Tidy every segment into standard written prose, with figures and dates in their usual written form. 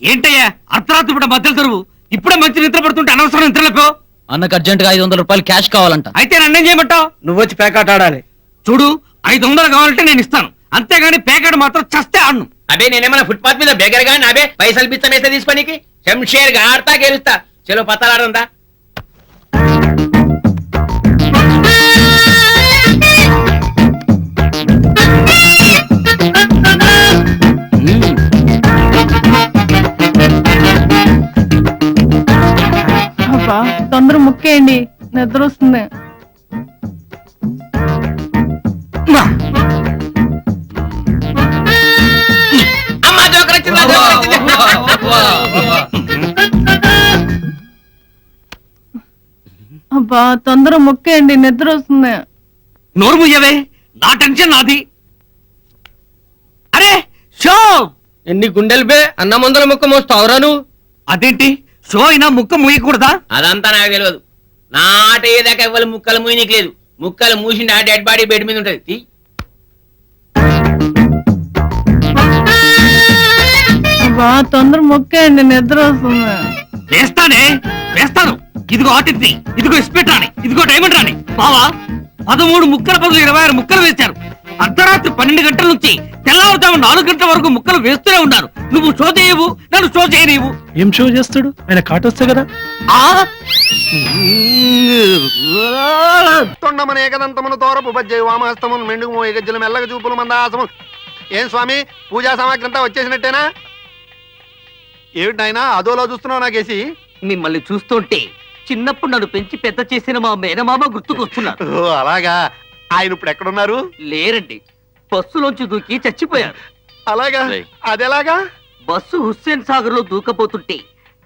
ఏంటయ్యా అర్ధరాత్రి పూట మధ్యలో తెరువు ఇప్పుడే మంచి నిద్ర పడుతుంటే అనవసరం నిద్రలేపో. అన్నకు అర్జెంట్ గా 500 రూపాయలు క్యాష్ కావాలంట. అయితే నన్నేం చేయమంటావు? నువ్వు వచ్చి పేకాట ఆడాలి. చూడు 500 కావాలంటే నేను ఇస్తాను, అంతేగాని పేకాట మాత్రం చస్తే ఆడను. అబే నేనేమన్నా ఫుట్పాత్ మీద బెగర్ గా అబే పైసలు బిచ్చం వేస్తే తీసుకోనికి శంషేర్ గా ఆడతా గెలుస్తా. చలో పత్తాలాడుందా? తొందర ముక్కేయండి, నిద్ర వస్తుంది. అమ్మా జోకర్ వచ్చిందా? అబ్బా తొందర ముక్కేయండి, నిద్ర వస్తుంది. నోరు ముయ్యవే, నా టెన్షన్ నాది. అరే షో! ఎన్ని గుండెలు బే, అన్న ముందర ముక్క మోస్తావురా నువ్వు? అదేంటి షో అయినా ముక్క ముయ్యకూడదా? అదంతా నాకు తెలియదు. నా ఆట ఏదాకా ఇవ్వాలి ముక్కలు మూయనికి లేదు. ముక్కలు మూసిండి ఆ డెడ్ బాడీ బెడ్ మీద ఉంటది. అబ్బా తొందర ముక్కేయండి, నిద్ర వస్తుంది. వేస్తానే వేస్తాను. ఇదిగో ఆటిని, ఇదిగో ఇస్పెట్ రాని, ఇదిగో డైమండ్ రాని. బావా 13 ముక్కల బదులు 26 ముక్కలు వేశారు. అర్ధరాత్రి 12 గంటల నుంచి తెల్లవారుజాము 4 గంటల వరకు ముక్కలు వేస్తూనే ఉన్నారు. నువ్వు షో చేయవు, నన్ను షో చేయనివ్వు. ఏం షో చేస్తాడు ఆయన? కాటొస్తే కదా. తొండమన ఏకదంతమును తోరపు బజ్జయి వామహస్తమును మెండుగు మోయ గజ్జలు మెల్లగ చూపులు మందాసము. ఏం స్వామి పూజా సామాగ్రి అంతా వచ్చేసినట్టేనా? ఏమిటి నాయనా అదోలా చూస్తున్నావు నాకేసి? మిమ్మల్ని చూస్తుంటే చిన్నప్పుడు నన్ను పెంచి పెద్ద చేసిన మా మేనమామ గుర్తుకొస్తున్నారు. ఓ అలాగా. ఆయన ఇప్పుడు ఎక్కడున్నారు? లేరండి, బస్సులోంచి దూకి చచ్చిపోయారు. అలాగా, అదెలాగా? బస్సు హుస్సేన్ సాగర్ లో దూకపోతుంటే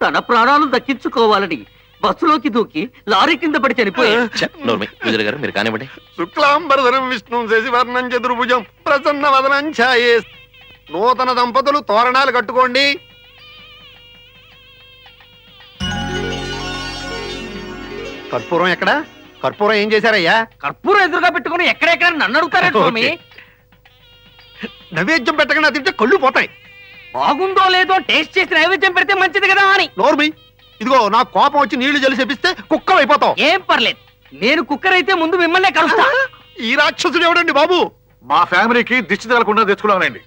తన ప్రాణాలు దక్కించుకోవాలని బస్సులోకి దూకి లారీ కింద పడి చనిపోయారు. మీరు కానివ్వండి. శుక్లాంబరధరం విష్ణు శశివర్ణం చతుర్భుజం ప్రసన్న వదనం ఛాయే. నూతన దంపతులు తోరణాలు కట్టుకోండి. కర్పూరం ఎక్కడ? కర్పూరం ఏం చేశారయ్యా? కర్పూరం ఎదురుగా పెట్టుకుని ఎక్కడెక్కడ నన్ను అడుగుతారా స్వామి? నైవేద్యం పెట్టకుండా తింటే కళ్ళు పోతాయి. బాగుందో లేదో టేస్ట్ చేసి నైవేద్యం పెడితే మంచిది కదా అని. నోర్మి, ఇదిగో నా కోపం వచ్చి నీళ్లు జలి చెప్పిస్తే కుక్కలు అయిపోతావు. ఏం పర్లేదు, నేను కుక్కర్ అయితే ముందు మిమ్మల్నే కలుస్తా. ఈ రాక్షసుడు ఎవడండి బాబు? మా ఫ్యామిలీకి దిష్టి తగలకుండా తెచ్చుకున్నానండి.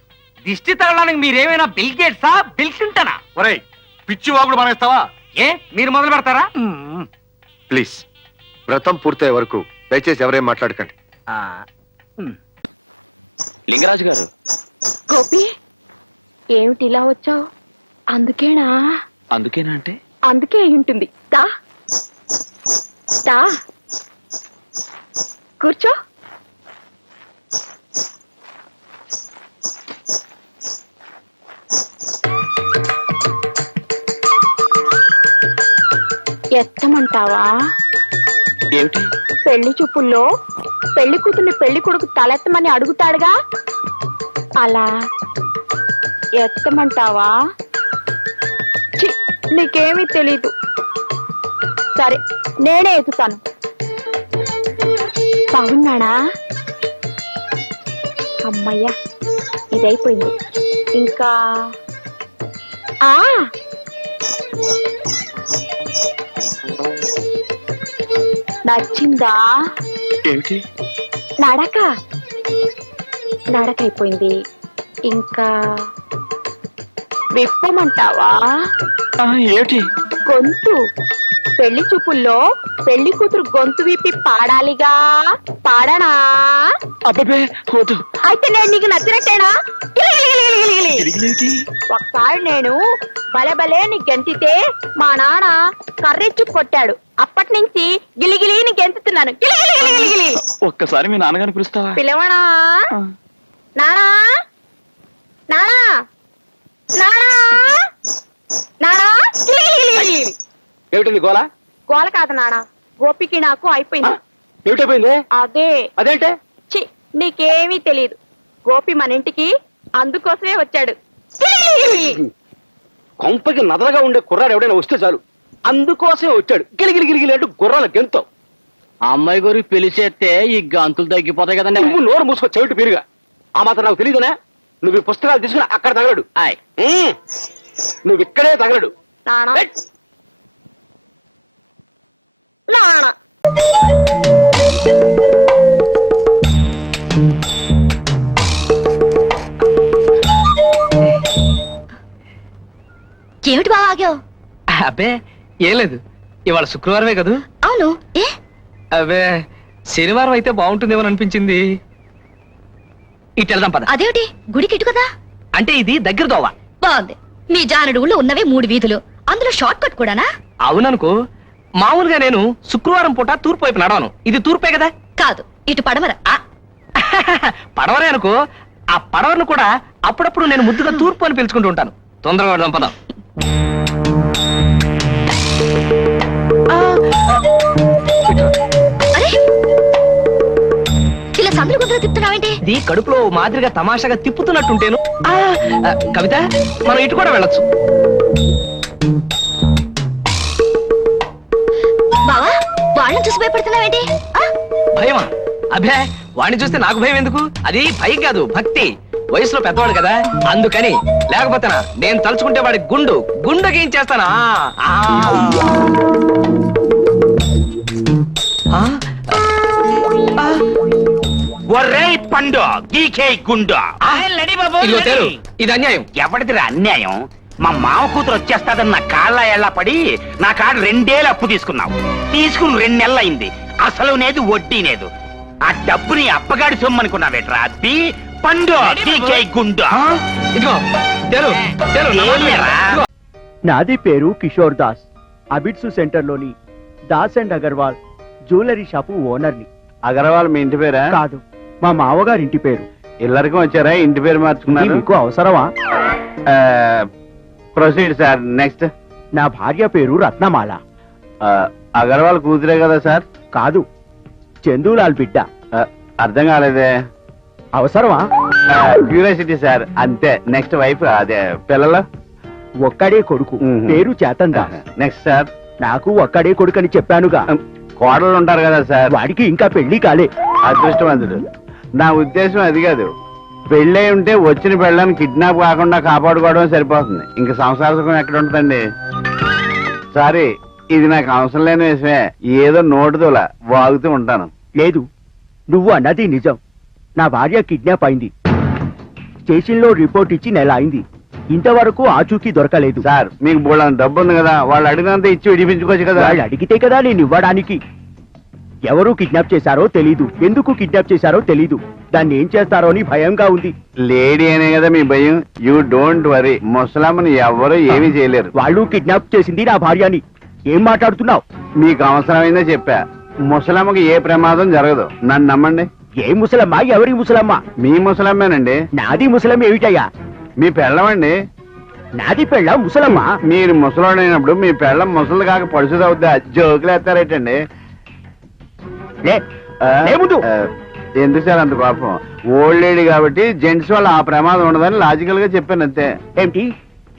దిష్టి తగలడానికి మీరేమైనా బిల్ గేట్సా, బిల్ క్లింటనా? ఒరేయ్ పిచ్చి వాగుడు మానేస్తావా? ఏ మీరు మొదలు పెడతారా? ప్లీజ్ వ్రతం పూర్తయ్యే వరకు దయచేసి ఎవరేం మాట్లాడకండి. లింగరాజు గారు. గోపి ఏమిటి ఇలా వచ్చావు? అందుకేనా? అందుకేనా అంటే? అందుకే అయి ఉంటుంది. దా దా కూర్చో. ఎత్తమంటావా? ఏమిటి? పెళ్లి చూపుల్లో పెళ్లి కూతుర్ని పెళ్లి కొడుకు తలెత్తమని అడుగుతాడుగా, అలా ఎత్తమంటావా? ఛీ, నీకేమీ తెలీదు. సరే నేనే ఎత్తుతాను. బాగున్నాడా? అమ్మయ్యా ఇదైపోయింది. ఇంకా నచ్చిందా? ఏమిటి? నడక నడకైపోయింది. ఇంకా విప్పమంటావా? ఏమిటి? గొంతు. పెళ్లి చూపుల్లో పెళ్లి కూతురు గొంతు విప్పి పాడాలిగా, పాడనా? అబ్బే వద్దు. అయితే నేను నీకు నచ్చినట్టేనా? ఒకసారి నేను బలబలే నీ గెంతితే మా నాన్న కర్రెచ్చు కొట్టాడు. అప్పటి నుంచి గిలిగిలి నీ గెంతుతున్నాను. ఒక్కసారి మీ నాన్నగారిని పిలుస్తావా? పిలవనా? నానా నానా నానా నానా. ఏమిటి గోళ? గోల కాదు నానా, గోపికి నాకు అయిపోయింది. ఏమిటైపోయింది? అదే. అదేంటే? చి, నీకేమీ తెలియదు. గోపి మన ఇంటికి అందుకోసమే వచ్చాడు. కొంపకి నదరగా ఉండే కుర్రాడు ఎవడైనా వస్తే చాలు అందుకోసమే వచ్చాడు. గిలిగిలి గిలిగిలి అంటూ గుర్రాల గెంతో. ఆ అమ్మాయి గురికి పెళ్లి చేస్తే ఈ గంతులు తగ్గిపోతాయి కదండి. నువ్వు నోరు మూసుకో, చెవిటి పీరుగా. ఆ మాత్రం నాకు తెలియదునే. నువ్వు ఈ పుస్తకాలు తీసుకుని అక్కడ తగలడు. నువ్వు ఇక్కడే తగలడు. నానా నానా ఏమిటి బాగా ఆగావు? అబ్బే ఏం లేదు, ఇవాళ శుక్రవారమే కదూ. అవును, ఏ అబ్బే శనివారం అయితే బాగుంటుందేమో అనిపించింది. ఇటు వెళ్దాం పద. అదేమిటి గుడికి ఇటు కదా? అంటే ఇది దగ్గర దోవ. బాగుంది. మీ జానడు ఊళ్ళో ఉన్నవే 3 వీధులు, అందులో షార్ట్ కట్ కూడానా? అవుననుకో, మామూలుగా నేను శుక్రవారం పూట తూర్పు వైపు నడవను. ఇది తూర్పే కదా. కాదు, ఇటు పడమర. పడవరే అనుకో, ఆ పడవను కూడా అప్పుడప్పుడు నేను ముద్దుగా తూర్పు అని పిలుచుకుంటూ ఉంటాను. తొందరగా వెళ్దాం పద. అరే, ఇలా సందులు గుంతలు తిప్పుతున్నావేంటి? ఇది కడుపులో మాదిరిగా తమాషాగా తిప్పుతున్నట్టుంటేను. కవిత, మనం ఇటు కూడా వెళ్ళొచ్చు. బావా, వాళ్ళని చూసి భయపడుతున్నావేంటి? భయమా? అభే, వాడిని చూస్తే నాకు భయం ఎందుకు? అది భయం కాదు, భక్తి. వయసులో పెద్దవాడు కదా అందుకని. లేకపోతేనా నేను తలుచుకుంటే వాడి గుండెకి ఏం చేస్తానా? పండు గీకే గుండు ఇదిగో తేరు, ఇది అన్యాయం. ఎవరిదిరా అన్యాయం? మా మామ కూతురు వచ్చేస్తాదని నా కాళ్ళ ఎళ్ళ పడి నా కాడ 2 ఏళ్ళు అప్పు తీసుకున్నావు. తీసుకుని 2 నెలలు అయింది. అసలు నేదు వడ్డీ లేదు. ఆ డబ్బుని అప్పగాడి సొమ్ము అనుకున్నావేట్రా? అబ్బి పండు గీకే గుండు. ఇదిగో తేరు, తేరు, నా మాట వినరా? ఇదిగో. నాది పేరు కిషోర్ దాస్. అబిడ్సు సెంటర్ లోని Das and Agarwal jewellery shop ఓనర్ని. అగర్వాల్ మీ ఇంటి పేరా? కాదు, మా మామగారి ఇంటి పేరు. ఇల్లరికం వచ్చారా? ఇంటి పేరు ఇది మార్చుకున్నారు. మీకు అవసరమా? Proceed sir. నెక్స్ట్. నా భార్య పేరు రత్నమాల. అగర్వాల్ కూతురే కదా సార్? కాదు, చందూలాల్ బిడ్డ. అర్థం కాలేదే. అవసరమా? క్యూరియాసిటీ సార్, అంతే. నెక్స్ట్ వైఫ్, అదే పిల్లలు? ఒక్కడే కొడుకు, పేరు చేతన్ దాస్. Next sir. నాకు ఒక్కడే కొడుకు అని చెప్పానుగా. కోడలు ఉంటారు కదా సార్? వాడికి ఇంకా పెళ్లి కాలే. అదృష్టవంతుడు. నా ఉద్దేశం అది కాదు. పెళ్ళై ఉంటే వచ్చిన పెళ్ళని కిడ్నాప్ కాకుండా కాపాడుకోవడం సరిపోతుంది. ఇంకా సంసార సుఖం ఎక్కడ ఉంటుందండి? సారీ, ఇది నాకు అవసరం లేని విషయమే. ఏదో నోటుదోలా వాగుతూ ఉంటాను. లేదు, నువ్వు అన్నది నిజం. నా భార్య కిడ్నాప్ అయింది. స్టేషన్లో రిపోర్ట్ ఇచ్చి నెల అయింది. ఇంతవరకు ఆచూకీ దొరకలేదు. సార్, మీకు బోళ్ళంత డబ్బు ఉంది కదా, వాళ్ళు అడిగినంత ఇచ్చి విడిపించుకోవచ్చు కదా. వాళ్ళు అడిగితే కదా నేను ఇవ్వడానికి. ఎవరు కిడ్నాప్ చేశారో తెలీదు, ఎందుకు కిడ్నాప్ చేశారో తెలీదు. దాన్ని ఏం చేస్తారో అని భయంగా ఉంది. లేడీ అనే కదా మీ భయం. You don't worry. ముసలామని ఎవరు ఏమీ చేయలేరు. వాళ్ళు కిడ్నాప్ చేసింది నా భార్యని. ఏం మాట్లాడుతున్నావు? మీకు అవసరమైందే చెప్పా. ముసలమ్మకి ఏ ప్రమాదం జరగదు. నన్ను నమ్మండి. ఏ ముసలమ్మ? ఎవరి ముసలమ్మ? మీ ముసలమ్మేనండి. నాది ముసలమ్మ ఏమిటయ్యా? మీ పెళ్ళమండి. నాది పెళ్ళ ముసలమ్మ. మీరు ముసలోడైనప్పుడు మీ పెళ్ళం ముసలు కాక పడుచుది అవుద్దా? జోకులు ఎత్తారేటండి. ముందు ఎందుకు సార్ అంత కోపం? ఓల్డ్ లేడీ కాబట్టి జెంట్స్ వల్ల ఆ ప్రమాదం ఉండదని లాజికల్ గా చెప్పాను అంతే. ఏమిటి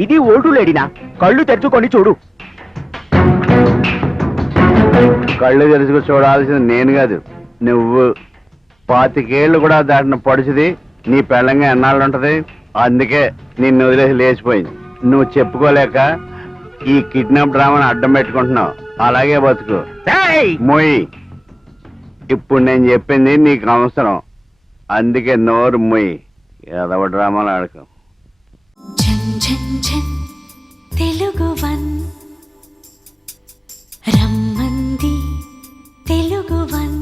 ఇది? ఓల్డ్ లేడీనా? కళ్ళు తెరుచుకొని చూడు. కళ్ళు తెలుసుకు చూడాల్సింది నేను కాదు, నువ్వు. 25 ఏళ్ళు కూడా దాటిన పడుచుది నీ పెళ్ళంగా ఎన్నాళ్ళు ఉంటది? అందుకే నిన్ను వదిలేసి లేచిపోయింది. నువ్వు చెప్పుకోలేక ఈ కిడ్నాప్ డ్రామాని అడ్డం పెట్టుకుంటున్నావు. అలాగే బతుకు. మొయ్. ఇప్పుడు నేను చెప్పింది నీకు అవసరం, అందుకే నోరు మొయ్. ఏదవ డ్రామాలు ఆడకు. తెలుగు వన్ రమ్మంది తెలుగు వన్.